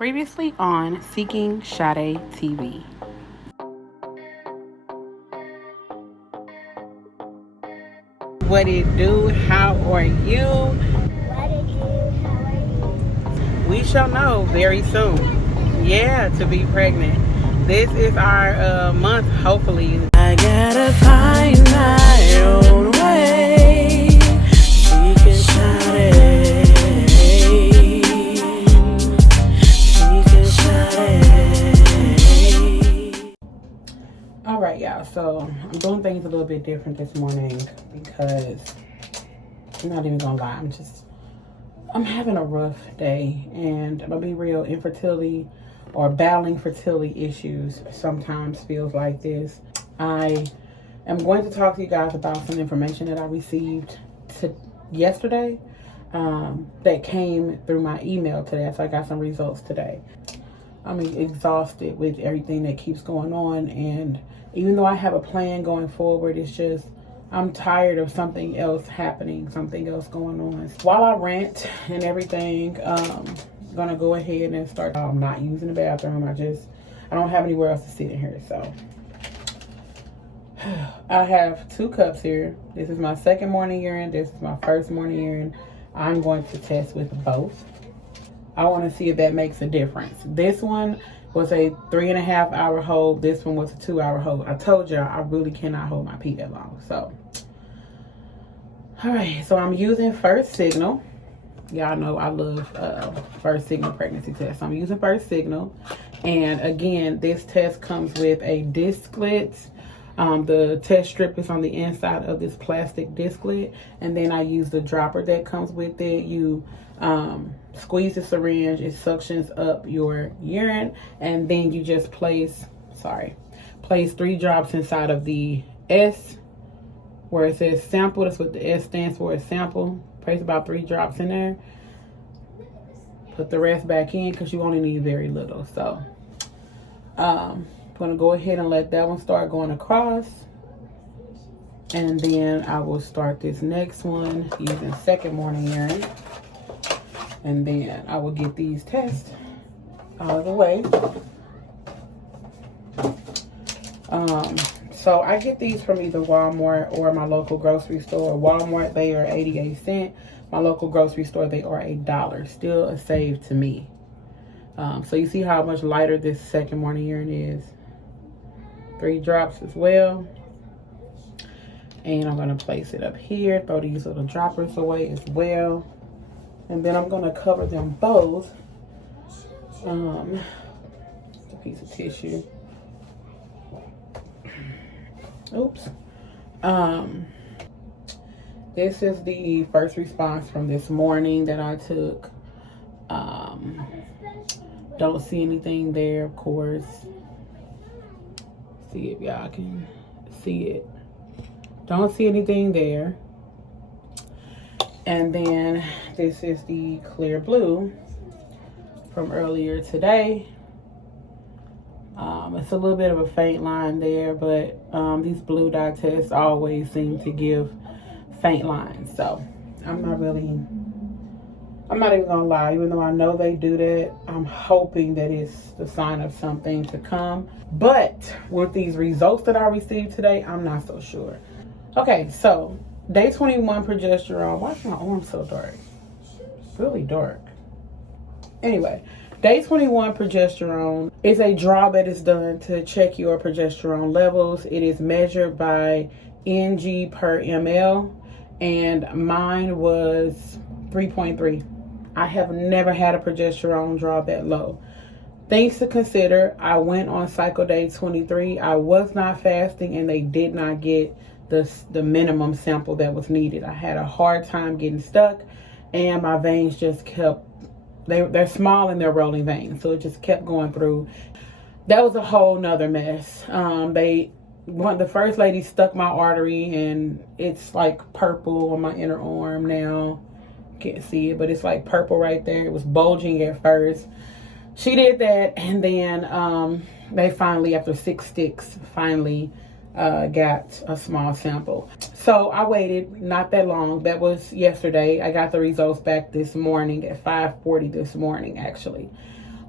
Previously on 𝐏𝐫𝐚𝐧𝐝𝐬 TV. What it do? How are you? What it do? How are you? We shall know very soon. Yeah, to be pregnant. This is our month, hopefully. I gotta find my own way. She can shout it. She can shout it. Alright, y'all. So I'm doing things a little bit different this morning because I'm not even gonna lie. I'm having a rough day, and I'm gonna be real. Infertility or battling fertility issues sometimes feels like this. I am going to talk to you guys about some information that I received yesterday that came through my email today. So I got some results today. I'm exhausted with everything that keeps going on, and even though I have a plan going forward, it's just I'm tired of something else happening, something else going on. While I rant and everything, gonna go ahead and start. I'm not using the bathroom. I don't have anywhere else to sit in here. So I have 2 cups here. This is my second morning urine. This is my first morning urine. I'm going to test with both. I want to see if that makes a difference. This one was a 3.5 hour hold. This one was a 2 hour hold. I told y'all I really cannot hold my pee that long. So, all right. So I'm using First Signal. Y'all know I love First Signal pregnancy test. So I'm using First Signal. And again, this test comes with a disclet. The test strip is on the inside of this plastic disclet. And then I use the dropper that comes with it. You squeeze the syringe, it suctions up your urine, and then you just place 3 drops inside of the S where it says sample. That's what the S stands for, is sample. Place about 3 drops in there. Put the rest back in because you only need very little. So I'm gonna go ahead and let that one start going across, and then I will start this next one using second morning urine. And then I will get these tests out of the way. So I get these from either Walmart or my local grocery store. Walmart, they are 88 cents. My local grocery store, they are $1. Still a save to me. So you see how much lighter this second morning urine is. 3 drops as well. And I'm going to place it up here. Throw these little droppers away as well. And then I'm going to cover them both. A piece of tissue. Oops. This is the first response from this morning that I took. Don't see anything there, of course. See if y'all can see it. Don't see anything there. And then this is the clear blue from earlier today. It's a little bit of a faint line there, but these blue dye tests always seem to give faint lines. So I'm not even gonna lie, even though I know they do that, I'm hoping that it's the sign of something to come. But with these results that I received today, I'm not so sure. Okay, so day 21 progesterone. Why is my arm so dark? It's really dark. Anyway, day 21 progesterone is a draw that is done to check your progesterone levels. It is measured by Ng/ml, and mine was 3.3. I have never had a progesterone draw that low. Things to consider: I went on cycle day 23. I was not fasting, and they did not get the minimum sample that was needed. I had a hard time getting stuck, and my veins just kept, they're small and they're rolling veins, so it just kept going through. That was a whole nother mess. The first lady stuck my artery, and it's like purple on my inner arm now. Can't see it, but it's like purple right there. It was bulging at first. She did that, and then they finally, after 6 sticks, got a small sample. So I waited not that long. That was yesterday. I got the results back this morning at 5:40 this morning, actually.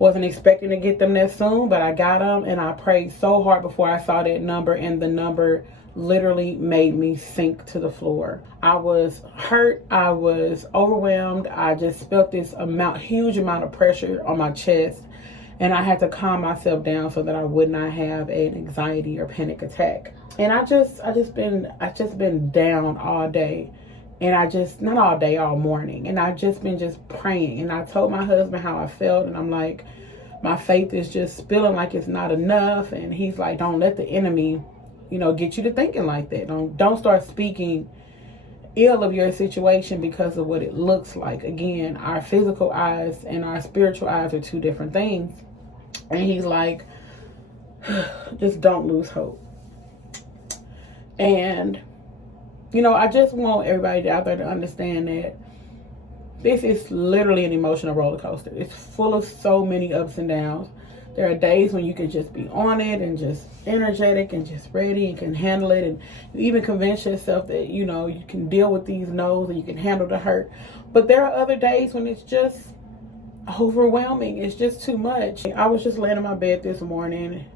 Wasn't expecting to get them that soon, but I got them, and I prayed so hard before I saw that number, and the number literally made me sink to the floor. I was hurt. I was overwhelmed. I just felt this huge amount of pressure on my chest, and I had to calm myself down so that I would not have an anxiety or panic attack. And I just been down all day. And not all day, all morning. And I just been praying. And I told my husband how I felt. And I'm like, my faith is just feeling like it's not enough. And he's like, don't let the enemy, get you to thinking like that. Don't start speaking ill of your situation because of what it looks like. Again, our physical eyes and our spiritual eyes are two different things. And he's like, just don't lose hope. And I just want everybody out there to understand that this is literally an emotional roller coaster. It's full of so many ups and downs. There are days when you can just be on it and just energetic and just ready and can handle it. And you even convince yourself that, you can deal with these no's and you can handle the hurt. But there are other days when it's just overwhelming. It's just too much. I was just laying in my bed this morning.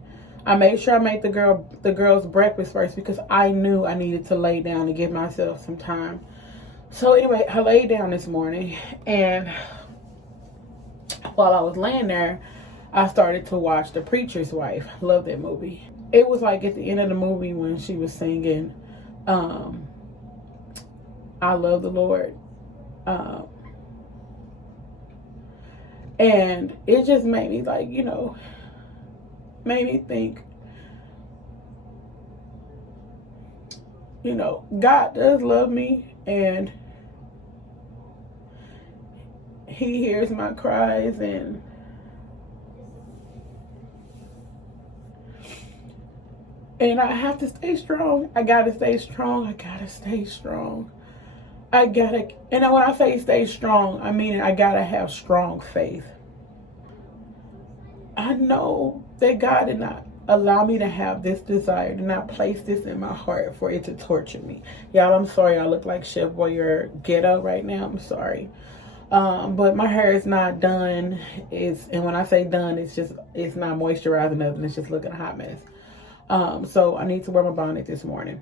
I made sure I made the girls breakfast first because I knew I needed to lay down and give myself some time. So anyway, I laid down this morning, and while I was laying there, I started to watch The Preacher's Wife. Love that movie. It was like at the end of the movie when she was singing, I love the Lord. And it just made me like, made me think, God does love me, and he hears my cries, and I have to stay strong. I gotta stay strong. And when I say stay strong, I mean I gotta have strong faith. I know that God did not allow me to have this desire, did not place this in my heart for it to torture me. Y'all, I'm sorry I look like Chef Boyer ghetto right now. I'm sorry. But my hair is not done. And when I say done, it's not moisturizing nothing. It's just looking a hot mess. So I need to wear my bonnet this morning.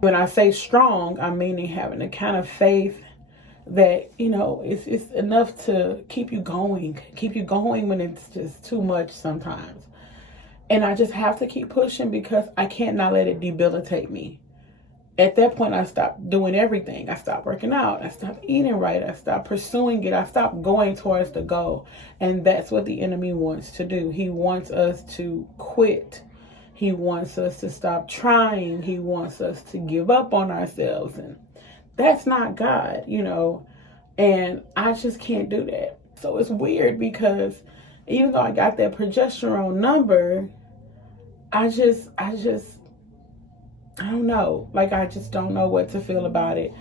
When I say strong, I'm meaning having the kind of faith that, it's enough to keep you going when it's just too much sometimes. And I just have to keep pushing because I can't not let it debilitate me. At that point, I stopped doing everything. I stopped working out. I stopped eating right. I stopped pursuing it. I stopped going towards the goal. And that's what the enemy wants to do. He wants us to quit. He wants us to stop trying. He wants us to give up on ourselves. And that's not God, and I just can't do that. So it's weird because even though I got that progesterone number, I don't know. Like, I just don't know what to feel about it.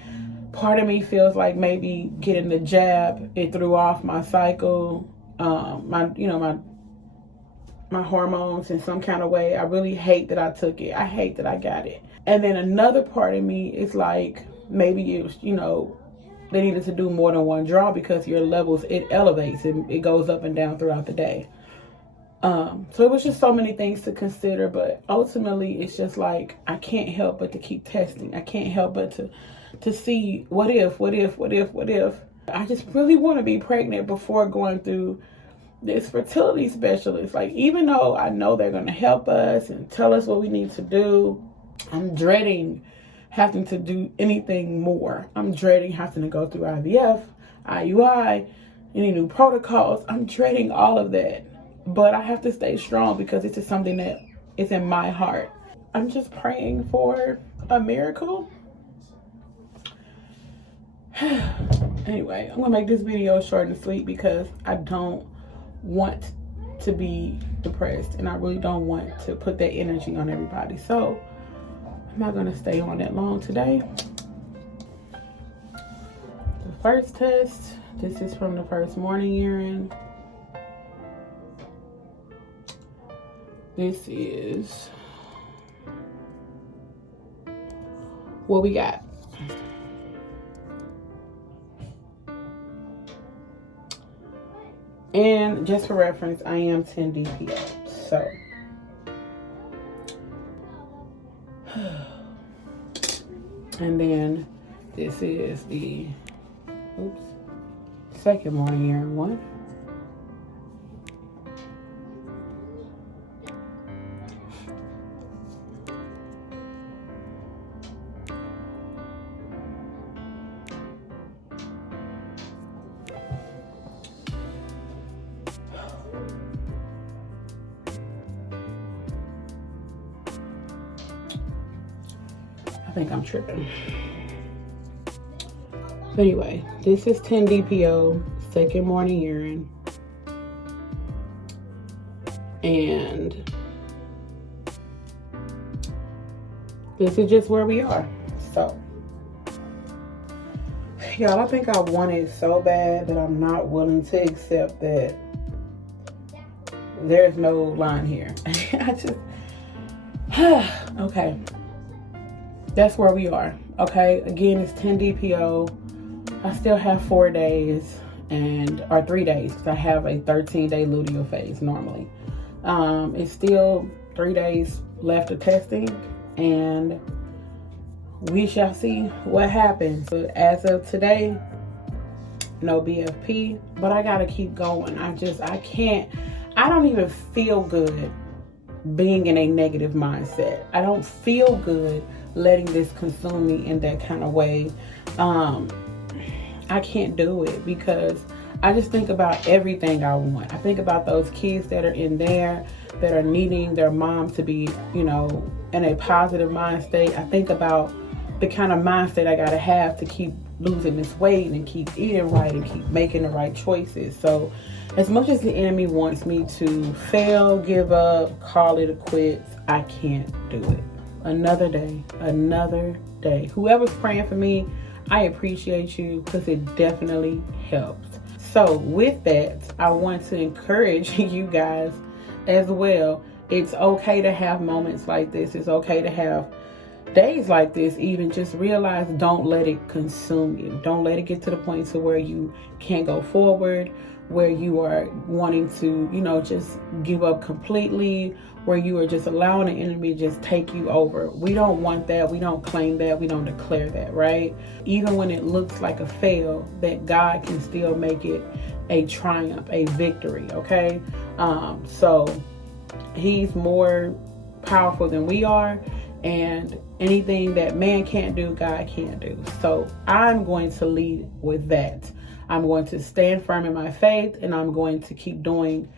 Part of me feels like maybe getting the jab, it threw off my cycle, my hormones in some kind of way. I really hate that I took it. I hate that I got it. And then another part of me is like, maybe it was, they needed to do more than one draw because your levels, it elevates and it goes up and down throughout the day. So it was just so many things to consider, but ultimately it's just like, I can't help but to keep testing. I can't help but to see what if. I just really want to be pregnant before going through this fertility specialist. Like, even though I know they're going to help us and tell us what we need to do, I'm dreading having to do anything more. I'm dreading having to go through IVF, IUI, any new protocols. I'm dreading all of that. But I have to stay strong because it's just something that is in my heart. I'm just praying for a miracle. Anyway, I'm going to make this video short and sweet because I don't want to be depressed and I really don't want to put that energy on everybody. So I'm not going to stay on that long today. The first test, this is from the first morning urine. This is what we got. And just for reference, I am 10 DPO. So, and then this is the second morning urine one. I think I'm tripping. But anyway, this is 10 DPO, second morning urine. And this is just where we are. So, y'all, I think I want it so bad that I'm not willing to accept that there's no line here. I just, okay. That's where we are. Okay, again, it's 10 DPO. I still have 4 days or 3 days because I have a 13-day luteal phase normally. It's still 3 days left of testing, and we shall see what happens. But as of today, no BFP, but I gotta keep going. I don't even feel good being in a negative mindset. I don't feel good letting this consume me in that kind of way. I can't do it because I just think about everything I want. I think about those kids that are in there that are needing their mom to be, you know, in a positive mind state. I think about the kind of mindset I gotta have to keep losing this weight and keep eating right and keep making the right choices. So as much as the enemy wants me to fail, give up, call it a quits, I can't do it. Another day, another day. Whoever's praying for me, I appreciate you because it definitely helps. So with that, I want to encourage you guys as well. It's okay to have moments like this. It's okay to have days like this. Even just realize, don't let it consume you. Don't let it get to the point to where you can't go forward, where you are wanting to, you know, just give up completely, where you are just allowing the enemy to just take you over. We don't want that. We don't claim that. We don't declare that, right? Even when it looks like a fail, that God can still make it a triumph, a victory, okay? So he's more powerful than we are, and anything that man can't do, God can't do. So I'm going to lead with that. I'm going to stand firm in my faith, and I'm going to keep doing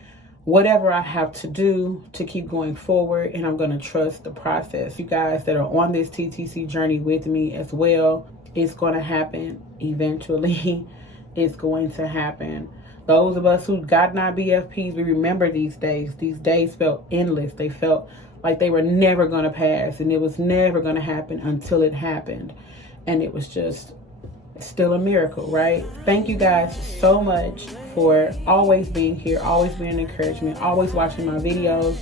whatever I have to do to keep going forward, and I'm going to trust the process. You guys that are on this TTC journey with me as well, it's going to happen eventually. It's going to happen. Those of us who got our BFPs, we remember these days. These days felt endless. They felt like they were never going to pass, and it was never going to happen until it happened. And it was just still a miracle, right? Thank you guys so much for always being here, always being an encouragement, always watching my videos,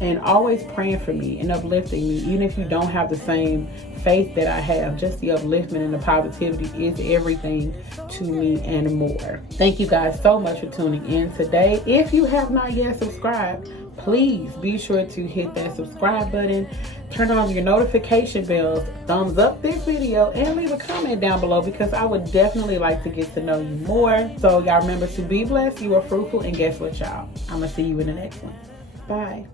and always praying for me and uplifting me. Even if you don't have the same faith that I have, just the upliftment and the positivity is everything to me and more. Thank you guys so much for tuning in today. If you have not yet subscribed, please be sure to hit that subscribe button, turn on your notification bells, thumbs up this video, and leave a comment down below because I would definitely like to get to know you more. So y'all remember to be blessed, you are fruitful, and guess what, y'all? I'm gonna see you in the next one. Bye.